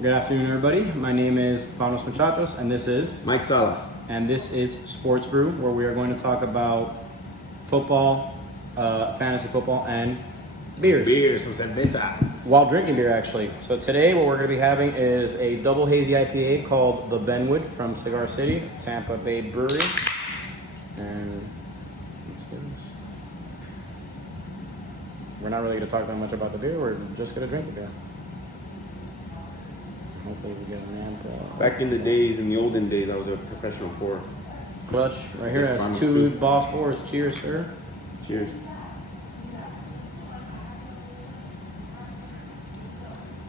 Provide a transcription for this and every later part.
Good afternoon, everybody. My name is Panos Muchachos, and this is Mike Salas. Sports Brew, where we are going to talk about football, fantasy football, and beers. Beer, some cerveza. While drinking beer, actually. So today, what we're going to be having is a double hazy IPA called the Benwood from Cigar City, Tampa Bay Brewery. And let's do this. We're not really going to talk that much about the beer. We're just going to drink the beer. Hopefully we get an amp. Back in the olden days, I was a professional pourer. Clutch right here Yes, has mine two too. boss pours. Cheers, sir. Cheers.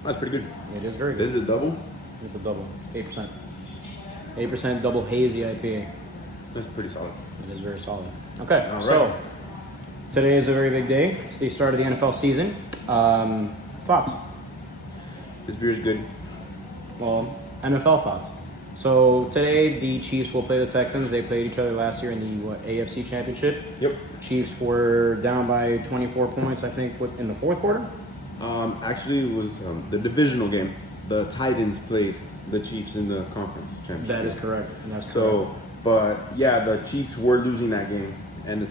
That's pretty good. It is very good. This is a double. It's a double. It's 8%. 8% double hazy IPA. That's pretty solid. It is very solid. Okay, All so right. today is a very big day. It's the start of the NFL season. Thoughts? This beer is good. Well, NFL thoughts. So today the Chiefs will play the Texans. They played each other last year in the AFC Championship. Yep. Chiefs were down by 24 points, I think, in the fourth quarter. Actually, it was the divisional game. The Titans played the Chiefs in the conference championship. That is correct. That's correct. So, but yeah, the Chiefs were losing that game, and the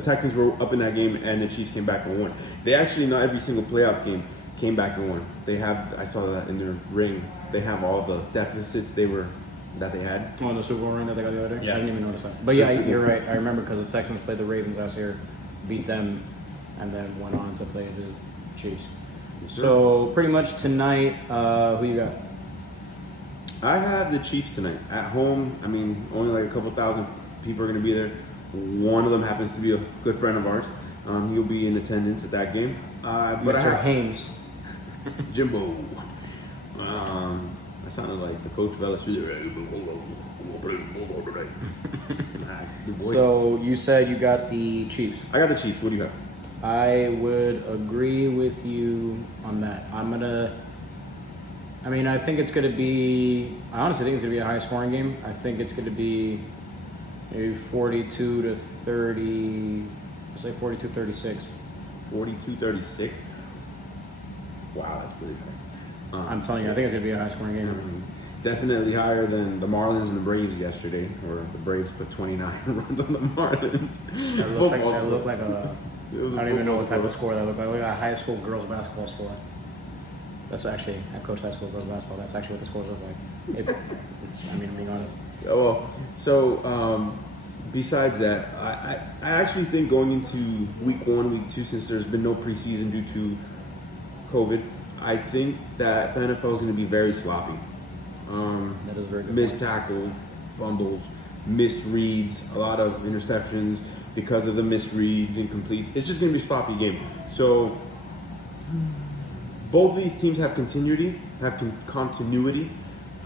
Texans were up in that game, and the Chiefs came back and won. They actually, not every single playoff game came back and won. I saw that in their ring. They have all the deficits that they had. Oh, the Super Bowl ring that they got the other day? Yeah. I didn't even notice that. But yeah, you're right. I remember because the Texans played the Ravens last year, beat them, and then went on to play the Chiefs. Yes, sir. So pretty much tonight, who you got? I have the Chiefs tonight at home. I mean, only like a couple thousand people are going to be there. One of them happens to be a good friend of ours. He'll be in attendance at that game. But Mr. Hames. Jimbo. I sounded like the coach of LSU. So you said you got the Chiefs. I got the Chiefs. What do you have? I would agree with you on that. I think it's going to be, I honestly think it's going to be a high scoring game. I think it's going to be maybe 42 to 30, let's say 42-36. 42-36. Wow, that's pretty high. I'm telling you, I think it's going to be a high scoring game. Definitely higher than the Marlins and the Braves yesterday, where the Braves put 29 runs on the Marlins. That looked like a, It was a I don't even know what football type of score that looked like. It looked like a high school girls basketball score. That's actually, I coached high school girls basketball. That's actually what the scores look like. Being honest. Oh, well, so besides that, I actually think going into week 1, week 2, since there's been no preseason due to COVID, I think that the NFL is going to be very sloppy. That is a very good Missed point. tackles, fumbles, missed reads, a lot of interceptions because of the missed reads, incomplete. It's just going to be a sloppy game. So both of these teams have continuity.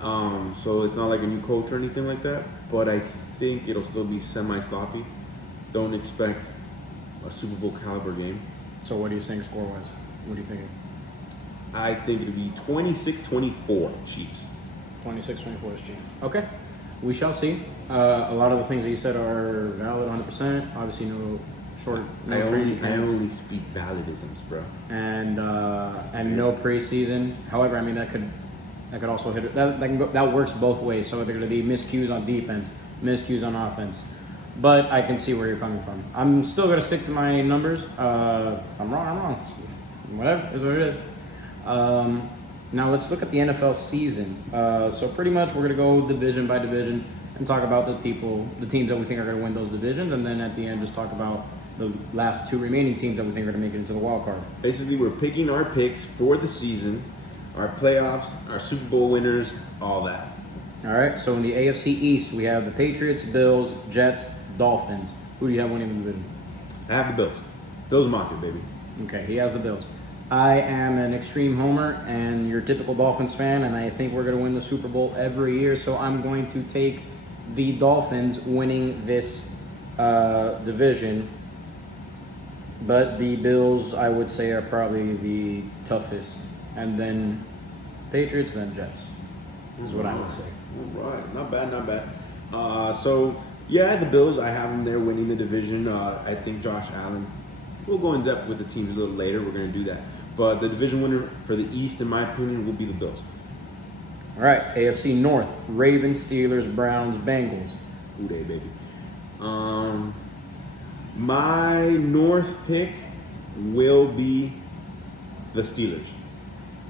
So it's not like a new coach or anything like that. But I think it'll still be semi-sloppy. Don't expect a Super Bowl caliber game. So what do you think score-wise? What are you thinking? I think it'll be 26-24 Chiefs. 26-24 is Chiefs. Okay. We shall see. A lot of the things that you said are valid 100%. Obviously, no I training camp. only speak validisms, bro. And no preseason. However, that could also hit it. That works both ways. So they're going to be miscues on defense, miscues on offense. But I can see where you're coming from. I'm still going to stick to my numbers. If I'm wrong, I'm wrong. Whatever is what it is. Now let's look at the NFL season. So pretty much we're going to go division by division and talk about the teams that we think are going to win those divisions, and then at the end just talk about the last 2 remaining teams that we think are going to make it into the wild card. Basically, we're picking our picks for the season, our playoffs, our Super Bowl winners, all that. All right. So in the AFC East, we have the Patriots, Bills, Jets, Dolphins. Who do you have winning the division? I have the Bills. Bills Mafia, baby. Okay, he has the Bills. I am an extreme homer and your typical Dolphins fan, and I think we're going to win the Super Bowl every year. So I'm going to take the Dolphins winning this division. But the Bills, I would say, are probably the toughest. And then Patriots, then Jets, is what I would say. All right. Not bad. So, yeah, the Bills, I have them there winning the division. I think Josh Allen, we'll go in depth with the teams a little later. We're going to do that. But the division winner for the East, in my opinion, will be the Bills. All right, AFC North: Ravens, Steelers, Browns, Bengals. Ooh, day, baby. My North pick will be the Steelers.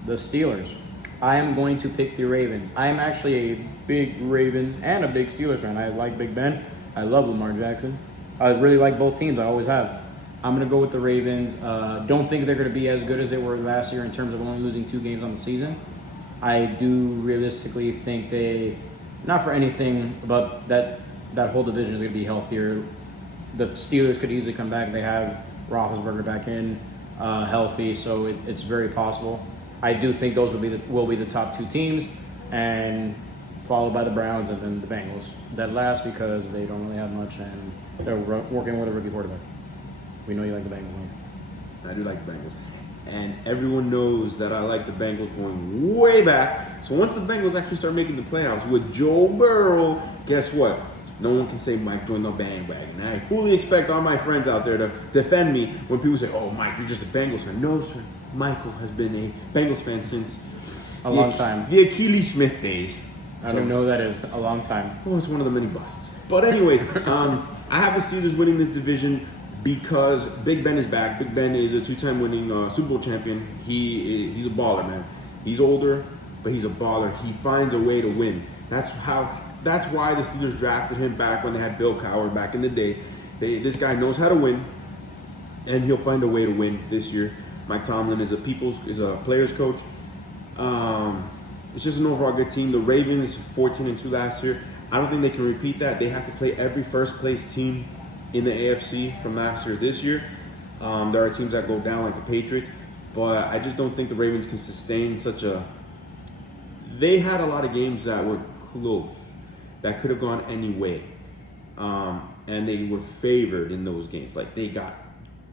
The Steelers. I am going to pick the Ravens. I am actually a big Ravens and a big Steelers fan. I like Big Ben. I love Lamar Jackson. I really like both teams. I always have. I'm going to go with the Ravens. Don't think they're going to be as good as they were last year in terms of only losing 2 games on the season. I do realistically think they, not for anything, but that whole division is going to be healthier. The Steelers could easily come back. They have Roethlisberger back in healthy, so it's very possible. I do think those will be the top 2 teams, and followed by the Browns and then the Bengals. That last because they don't really have much, and they're working with a rookie quarterback. We know you like the Bengals, right? I do like the Bengals. And everyone knows that I like the Bengals going way back. So once the Bengals actually start making the playoffs with Joe Burrow, guess what? No one can say Mike joined the bandwagon. And I fully expect all my friends out there to defend me when people say, oh, Mike, you're just a Bengals fan. No, sir. Michael has been a Bengals fan since a long time. The Achilles Smith days. I don't know who that is. A long time. Oh, it's one of the many busts. But anyways, I have the Steelers winning this division because Big Ben is back. Big Ben is a 2-time winning Super Bowl champion. He's a baller, man. He's older, but he's a baller. He finds a way to win. That's why the Steelers drafted him back when they had Bill Cowher back in the day. This guy knows how to win, and he'll find a way to win this year. Mike Tomlin is a players coach. It's just an overall good team. The Ravens 14-2 last year. I don't think they can repeat that. They have to play every first place team in the AFC from last year this year. There are teams that go down like the Patriots, but I just don't think the Ravens can sustain they had a lot of games that were close, that could have gone any way. And they were favored in those games. Like, they got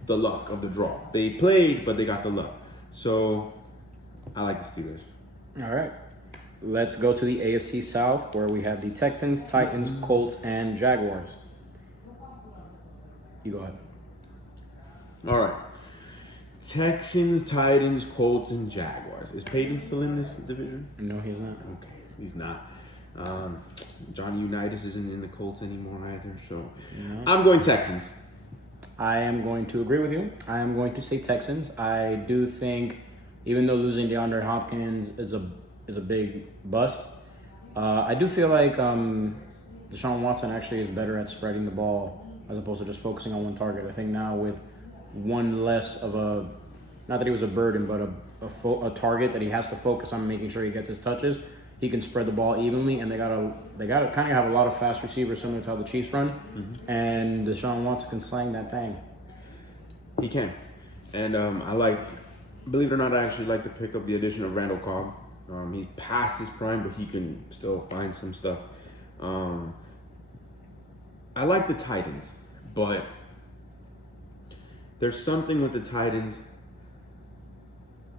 the luck of the draw. They played, but they got the luck. So I like the Steelers. All right. Let's go to the AFC South, where we have the Texans, Titans, Colts, and Jaguars. You go ahead. All right. Texans, Titans, Colts, and Jaguars. Is Peyton still in this division? No, he's not. Okay, he's not. Johnny Unitas isn't in the Colts anymore either, so no. I'm going Texans. I am going to agree with you. I am going to say Texans. I do think, even though losing DeAndre Hopkins is a big bust, I do feel like Deshaun Watson actually is better at spreading the ball as opposed to just focusing on one target. I think now with one less of a, not that he was a burden, but a target that he has to focus on making sure he gets his touches, he can spread the ball evenly, and they gotta kind of have a lot of fast receivers similar to how the Chiefs run, and Deshaun Watson can slang that thing. He can, and believe it or not, I actually like to pick up the addition of Randall Cobb. He's past his prime, but he can still find some stuff. I like the Titans, but there's something with the Titans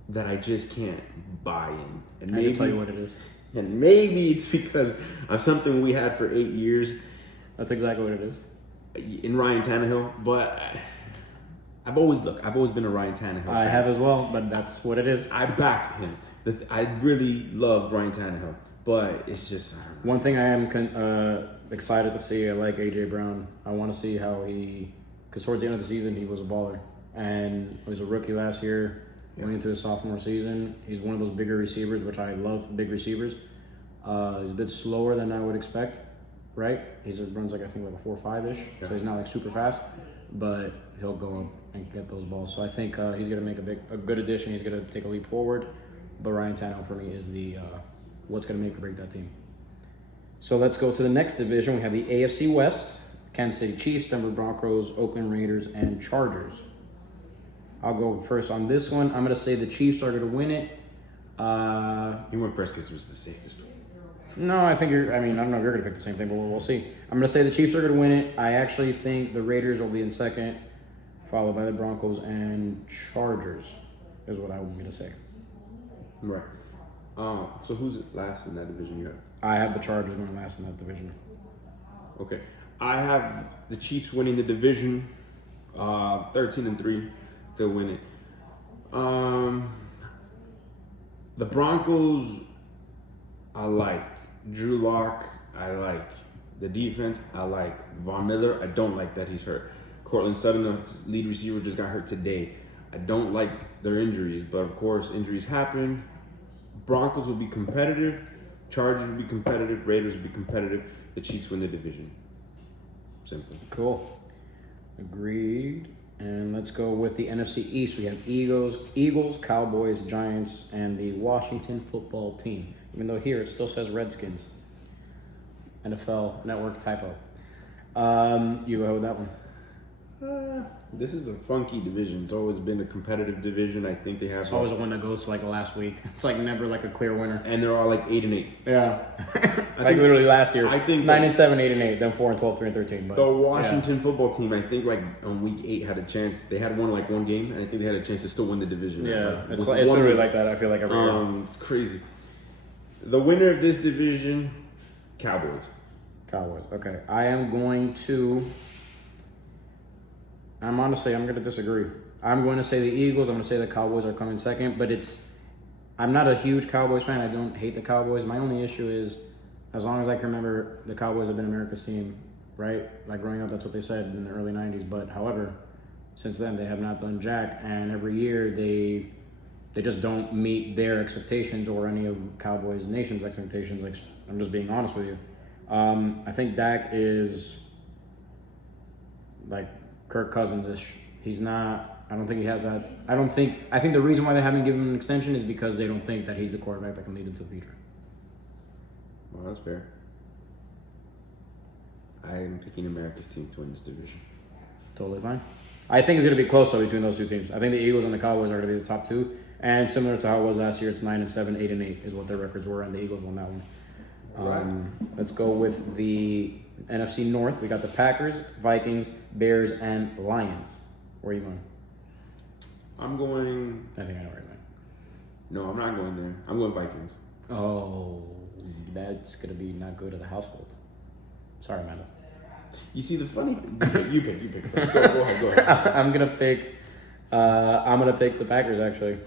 that I just can't buy in. And I can tell you what it is. And maybe it's because of something we had for 8 years. That's exactly what it is. In Ryan Tannehill, but I've always been a Ryan Tannehill fan. I have as well, but that's what it is. I backed him. I really loved Ryan Tannehill, but it's just, I don't know. One thing I am excited to see, I like A.J. Brown. I want to see how because towards the end of the season, he was a baller. And he was a rookie last year, going into his sophomore season. He's one of those bigger receivers, which I love, big receivers. He's a bit slower than I would expect, right? He runs like, I think, like a 4.5-ish, so he's not like super fast, but he'll go up and get those balls. So I think he's going to make a good addition. He's going to take a leap forward. But Ryan Tannehill for me is the what's going to make or break that team. So let's go to the next division. We have the AFC West: Kansas City Chiefs, Denver Broncos, Oakland Raiders, and Chargers. I'll go first on this one. I'm going to say the Chiefs are going to win it. You went first because it was the safest. No, I think I don't know if you're going to pick the same thing, but we'll see. I'm going to say the Chiefs are going to win it. I actually think the Raiders will be in second, followed by the Broncos and Chargers, is what I'm going to say. Right. So who's last in that division you have? I have the Chargers going last in that division. Okay. I have the Chiefs winning the division, 13-3. They'll win it. The Broncos, I like. Drew Lock, I like. The defense, I like. Von Miller, I don't like that he's hurt. Cortland Sutton, the lead receiver, just got hurt today. I don't like their injuries, but of course, injuries happen. Broncos will be competitive. Chargers will be competitive. Raiders will be competitive. The Chiefs win the division. Simple. Cool. Agreed. And let's go with the NFC East. We have Eagles, Cowboys, Giants, and the Washington football team. Even though here it still says Redskins. NFL Network typo. You go ahead with that one. This is a funky division. It's always been a competitive division. I think they have. It's always the one that goes to like the last week. It's like never like a clear winner. And they're all like 8-8. Yeah. Like literally last year. I think 9-7, 8-8, then 4-12, 3-13. But the Washington football team, I think like on week 8 had a chance. They had won like one game, and I think they had a chance to still win the division. Yeah, it's literally like that. I feel like every year. It's crazy. The winner of this division, Cowboys. Cowboys. Okay, I'm going to disagree. I'm going to say the Eagles. I'm going to say the Cowboys are coming second, but I'm not a huge Cowboys fan. I don't hate the Cowboys. My only issue is, as long as I can remember, the Cowboys have been America's team, right? Like growing up, that's what they said in the early 90s. But however, since then, they have not done jack, and every year they just don't meet their expectations or any of Cowboys Nation's expectations. Like, I'm just being honest with you. I think Dak is like Kirk Cousins-ish. He's not. I don't think he has that. I think the reason why they haven't given him an extension is because they don't think that he's the quarterback that can lead them to the future. Well, that's fair. I am picking America's team to win this division. Totally fine. I think it's going to be close though between those two teams. I think the Eagles and the Cowboys are going to be the top two, and similar to how it was last year, it's 9-7, 8-8 is what their records were, and the Eagles won that one. Let's go with the NFC North. We got the Packers, Vikings, Bears, and Lions. Where are you going? I'm going. I think I know where you're going. No, I'm not going there. I'm going Vikings. Oh, that's going to be not good to the household. Sorry, Amanda. You see, the funny thing, you pick. Go ahead. I'm gonna pick the Packers actually,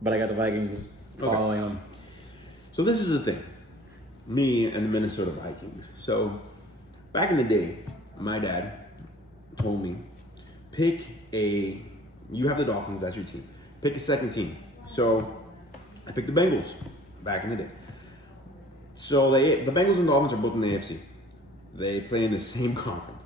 but I got the Vikings following them. So this is the thing, me and the Minnesota Vikings. So back in the day, my dad told me, you have the Dolphins, that's your team. Pick a second team. So I picked the Bengals back in the day. So the Bengals and Dolphins are both in the AFC. They play in the same conference.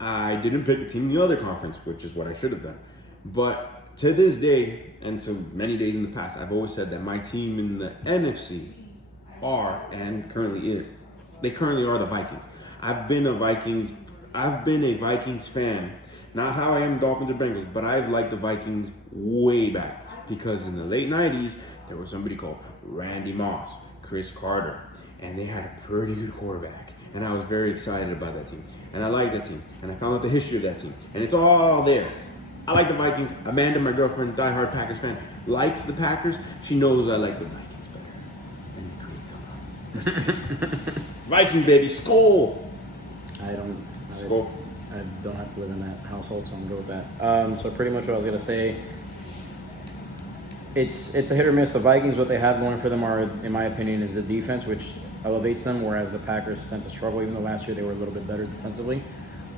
I didn't pick a team in the other conference, which is what I should have done. But to this day, and to many days in the past, I've always said that my team in the NFC they currently are the Vikings. I've been a Vikings fan. Not how I am Dolphins or Bengals, but I've liked the Vikings way back. Because in the late 90s, there was somebody called Randy Moss, Chris Carter, and they had a pretty good quarterback. And I was very excited about that team. And I like that team. And I found out the history of that team. And it's all there. I like the Vikings. Amanda, my girlfriend, diehard Packers fan, likes the Packers. She knows I like the Vikings better. And it creates some Vikings, baby. Skol! I don't have to live in that household, so I'm good with that. So pretty much what I was going to say, it's a hit or miss. The Vikings, what they have going for them are, in my opinion, is the defense, which elevates them, whereas the Packers tend to struggle, even though last year they were a little bit better defensively.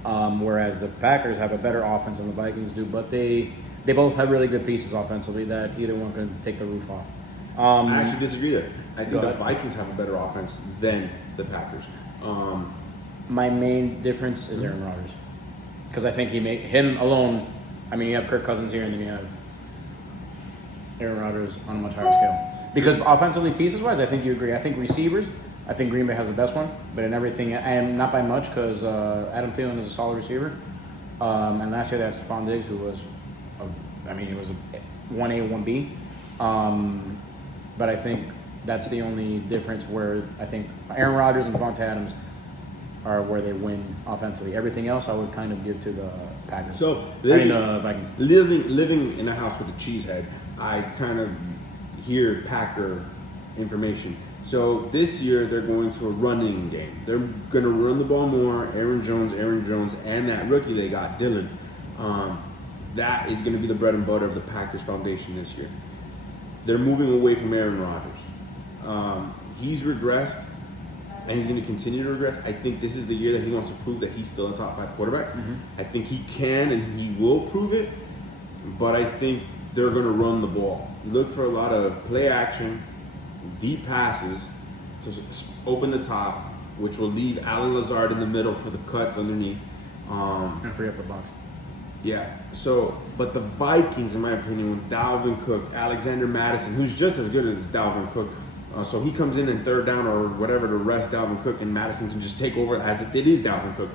Whereas the Packers have a better offense than the Vikings do, but they both have really good pieces offensively that either one can take the roof off. I actually disagree there. I think the Vikings have a better offense than the Packers. My main difference is Aaron Rodgers. Because I think him alone, I mean, you have Kirk Cousins here and then you have Aaron Rodgers on a much higher scale. Because offensively, pieces-wise, I think you agree. I think receivers, I think Green Bay has the best one. But in everything, and not by much, because Adam Thielen is a solid receiver. And last year they had Stephon Diggs, who was, he was a 1A, 1B. But I think that's the only difference where I think Aaron Rodgers and Devontae Adams are where they win offensively. Everything else I would kind of give to the Packers. So Vikings. Living in a house with a cheesehead, I kind of hear Packer information. So this year they're going to a running game. They're going to run the ball more. Aaron Jones, and that rookie they got, Dylan. that is going to be the bread and butter of the Packers foundation this year. They're moving away from Aaron Rodgers. He's regressed, and he's going to continue to regress. I think this is the year that he wants to prove that he's still a top 5 quarterback. Mm-hmm. I think he can and he will prove it, but I think they're going to run the ball. Look for a lot of play action, deep passes to open the top, which will leave Alan Lazard in the middle for the cuts underneath. And free up the box. Yeah. So, but the Vikings, in my opinion, with Dalvin Cook, Alexander Madison, who's just as good as Dalvin Cook, so he comes in 3rd down or whatever to rest Dalvin Cook, and Madison can just take over as if it is Dalvin Cook.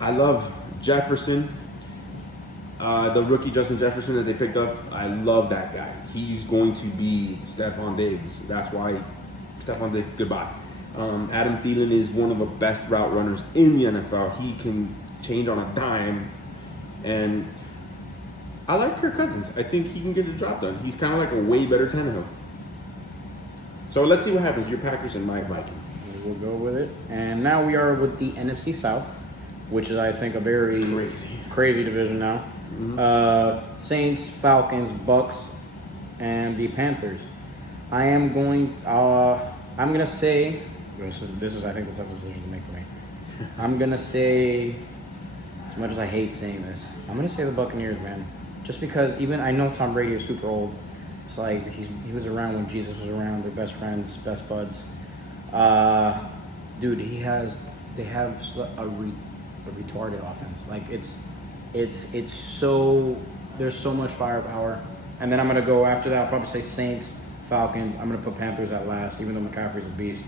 I love Jefferson, the rookie Justin Jefferson that they picked up. I love that guy. He's going to be Stephon Diggs. That's why Stephon Diggs, goodbye. Adam Thielen is one of the best route runners in the NFL. He can change on a dime. And I like Kirk Cousins. I think he can get the job done. He's kind of like a way better Tannehill. So let's see what happens. Your Packers and my Vikings. We'll go with it. And now we are with the NFC South, which is, I think, a very crazy division now. Mm-hmm. Saints, Falcons, Bucks, and the Panthers. I'm going to say, this is I think the toughest decision to make for me. I'm going to say, as much as I hate saying this, I'm going to say the Buccaneers, man. Just because even I know Tom Brady is super old. It's like he was around when Jesus was around. They're best friends, best buds. Dude, they have a retarded offense. Like it's so, there's so much firepower. And then I'm gonna go after that. I'll probably say Saints, Falcons. I'm gonna put Panthers at last, even though McCaffrey's a beast.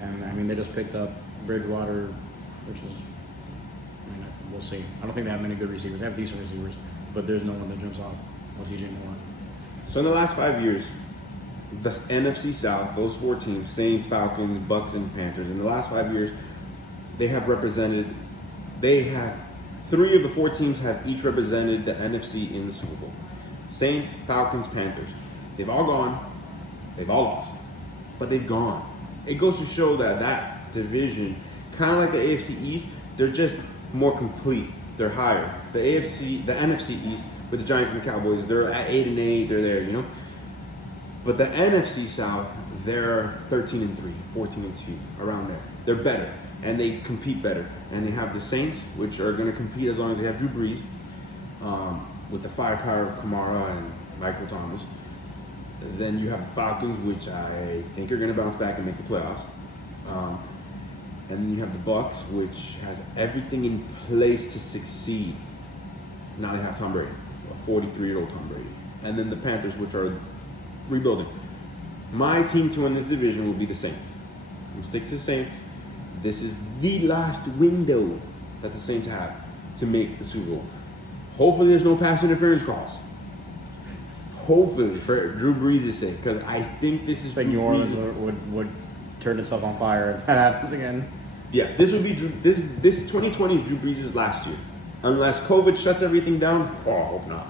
And I mean, they just picked up Bridgewater, which is, we'll see. I don't think they have many good receivers. They have decent receivers, but there's no one that jumps off with DJ Moore. So in the last 5 years, the NFC South, those 4 teams, Saints, Falcons, Bucks, and Panthers, in the last 5 years, they have 3 of the 4 teams have each represented the NFC in the Super Bowl. Saints, Falcons, Panthers. They've all gone. They've all lost. But they've gone. It goes to show that division, kind of like the AFC East, they're just more complete. They're higher. The NFC East, with the Giants and the Cowboys, they're at 8-8. They're there, you know. But the NFC South, they're 13-3, 14-2, around there. They're better, and they compete better. And they have the Saints, which are going to compete as long as they have Drew Brees, with the firepower of Kamara and Michael Thomas. Then you have the Falcons, which I think are going to bounce back and make the playoffs. And then you have the Bucks, which has everything in place to succeed. Now they have Tom Brady, a 43-year-old Tom Brady. And then the Panthers, which are rebuilding. My team to win this division will be the Saints. I'm going to stick to the Saints. This is the last window that the Saints have to make the Super Bowl. Hopefully there's no pass interference calls. Hopefully, for Drew Brees' sake, because I think this is New Orleans would turn itself on fire if that happens again. Yeah, this would be this 2020 is Drew Brees' last year. Unless COVID shuts everything down, I hope not.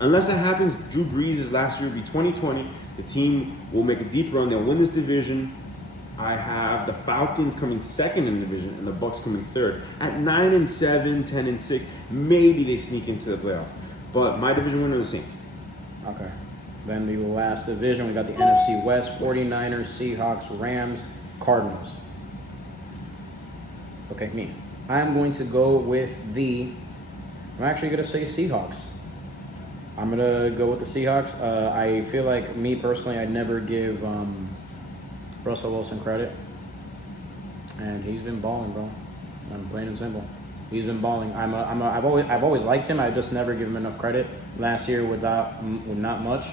Unless that happens, Drew Brees' last year will be 2020. The team will make a deep run. They'll win this division. I have the Falcons coming second in the division and the Bucks coming third. At 9-7, 10-6, maybe they sneak into the playoffs. But my division winner is the Saints. Okay. Then the last division, we got the NFC West, 49ers, Seahawks, Rams, Cardinals. Okay, me. I'm going to go with I'm actually going to say Seahawks. I'm going to go with the Seahawks. I feel like, me personally, I'd never give Russell Wilson credit. And he's been balling, bro. I'm plain and simple. He's been balling. I've always liked him. I just never give him enough credit. Last year with not much,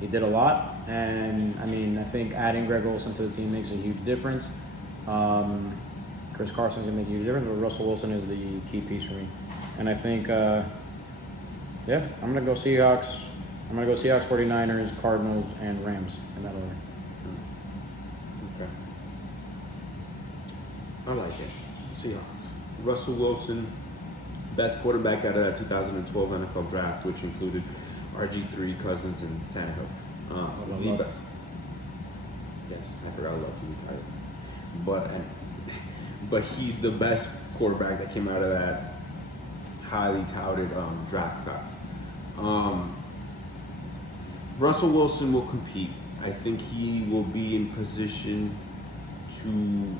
he did a lot. And I mean, I think adding Greg Olsen to the team makes a huge difference. Chris Carson's gonna make a huge difference, but Russell Wilson is the key piece for me. And I think, I'm gonna go Seahawks. I'm gonna go Seahawks, 49ers, Cardinals, and Rams in that order. Okay. I like it. Seahawks. Russell Wilson, best quarterback out of that 2012 NFL draft, which included RG3, Cousins, and Tannehill. The best. Yes, I forgot about you retired. But he's the best quarterback that came out of that highly touted draft class. Russell Wilson will compete. I think he will be in position to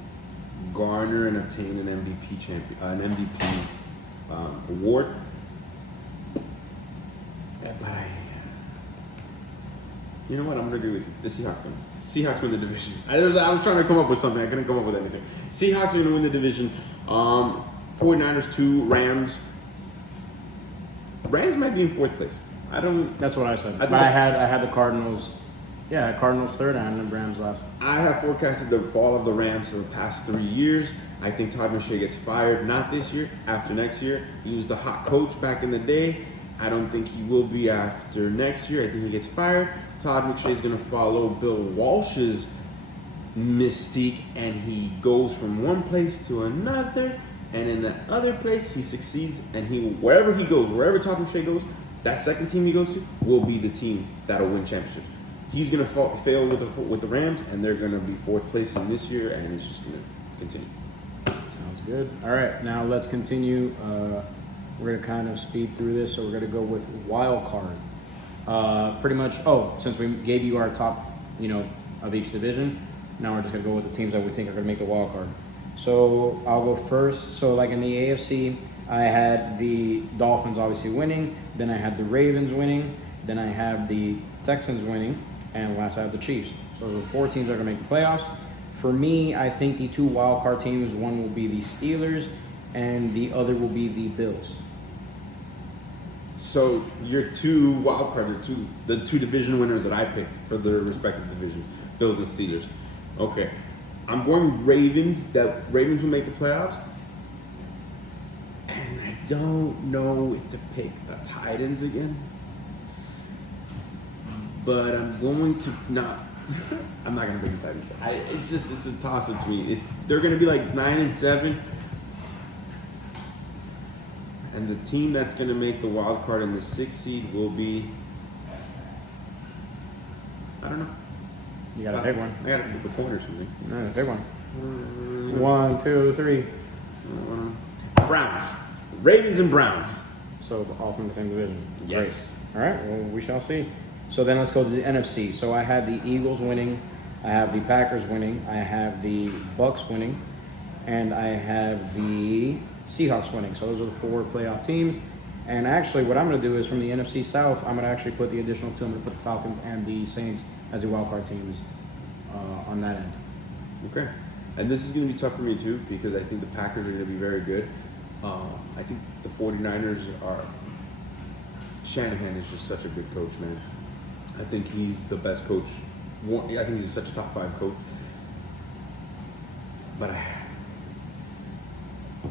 garner and obtain an MVP award. But you know what? I'm gonna agree with you. The Seahawks win. Seahawks win the division. I was trying to come up with something. I couldn't come up with anything. Seahawks are gonna win the division. 49ers 2, Rams. Rams might be in 4th place. I don't. That's what I said. But I had the Cardinals. Yeah, Cardinals 3rd and the Rams last. I have forecasted the fall of the Rams for the past 3 years. I think Todd McShay gets fired, not this year, after next year. He was the hot coach back in the day. I don't think he will be after next year. I think he gets fired. Todd McShay is going to follow Bill Walsh's mystique, and he goes from one place to another, and in that other place he succeeds, and wherever he goes, wherever Todd McShay goes, that second team he goes to will be the team that'll win championships. He's going to fail with the Rams, and they're going to be 4th place in this year, and it's just going to continue. Sounds good. All right, now let's continue. We're going to kind of speed through this, so we're going to go with wild card. Pretty much, since we gave you our top, of each division, now we're just going to go with the teams that we think are going to make the wild card. So I'll go first. So like in the AFC, I had the Dolphins obviously winning, then I had the Ravens winning, then I have the Texans winning, and last I have the Chiefs. So those are the 4 teams that are going to make the playoffs. For me, I think the 2 wild card teams, one will be the Steelers, and the other will be the Bills. So your 2 wild cards are the 2 division winners that I picked for their respective divisions, Bills and Steelers. Okay, I'm going Ravens. That Ravens will make the playoffs, and I don't know if to pick the Titans again, but I'm going to not. I'm not going to pick the Titans. It's a toss up to me. They're going to be like 9-7. And the team that's going to make the wild card in the 6th seed will be, I don't know. You got to pick one. I got to flip a coin or something. No, pick one. 1, 2, 3. Browns. Ravens and Browns. So all from the same division. Yes. Great. All right, well, we shall see. So then let's go to the NFC. So I had the Eagles winning. I have the Packers winning. I have the Bucks winning. And I have the Seahawks winning. So those are the 4 playoff teams. And actually what I'm going to do is from the NFC South, I'm going to actually put the additional 2. I'm going to put the Falcons and the Saints as the wildcard teams on that end. Okay. And this is going to be tough for me too, because I think the Packers are going to be very good. I think the 49ers are... Shanahan is just such a good coach, man. I think he's the best coach. I think he's such a top 5 coach. But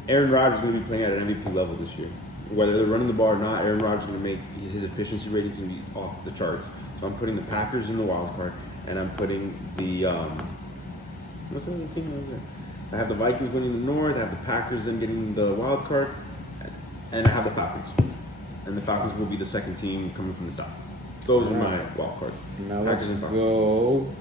Aaron Rodgers is going to be playing at an MVP level this year. Whether they're running the ball or not, Aaron Rodgers is going to make his efficiency ratings going to be off the charts. So I'm putting the Packers in the wild card, and I'm putting the what's the other team over there? I have the Vikings winning the North. I have the Packers then getting the wild card, and I have the Falcons. And the Falcons will be the second team coming from the South. Those are my wild cards. Now let's go